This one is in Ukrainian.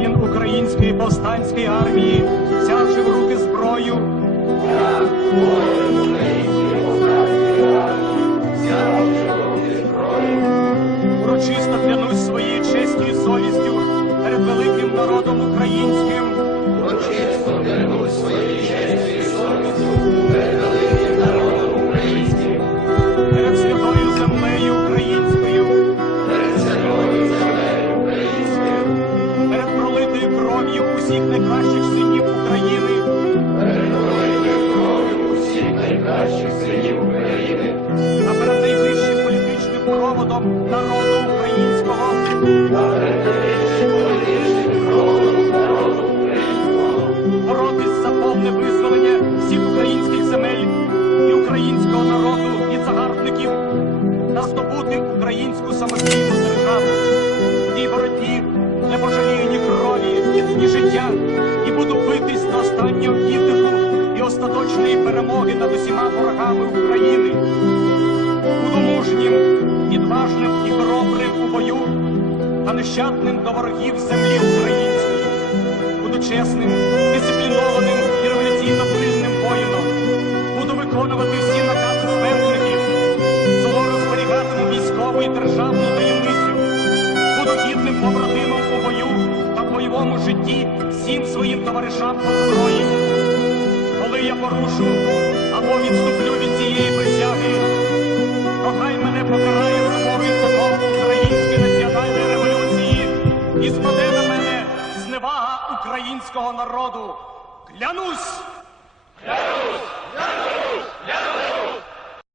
воїн української повстанської армії, взявши в руки зброю, урочисто клянусь своєю честю і совістю перед великим народом українським. Перед пролитою кров'ю усіх найкращих синів України. Та перед найвищим політичним проводом народу українського. найвищим ровом, народу українського, Боротись за повне визволення всіх українських земель і українського народу від загарбників та здобути українську самостійну державу. Тій боротьбі і буду битись до останнього віддиху і остаточної перемоги над усіма ворогами України. Буду мужнім, відважним і хоробрим у бою та нещадним до ворогів землі української. Буду чесним, дисциплінованим і революційно пильним воїном. Буду виконувати всі накази зверхників, суворо зберігатиму військову і державну таємницю. Буду гідним побратимом у бою та бойовому житті всім своїм товаришам по зброї. Коли я порушу або відступлю від цієї присяги, то хай мене покарає суворий закон української національної революції і спаде на мене зневага українського народу. Клянусь! Клянусь!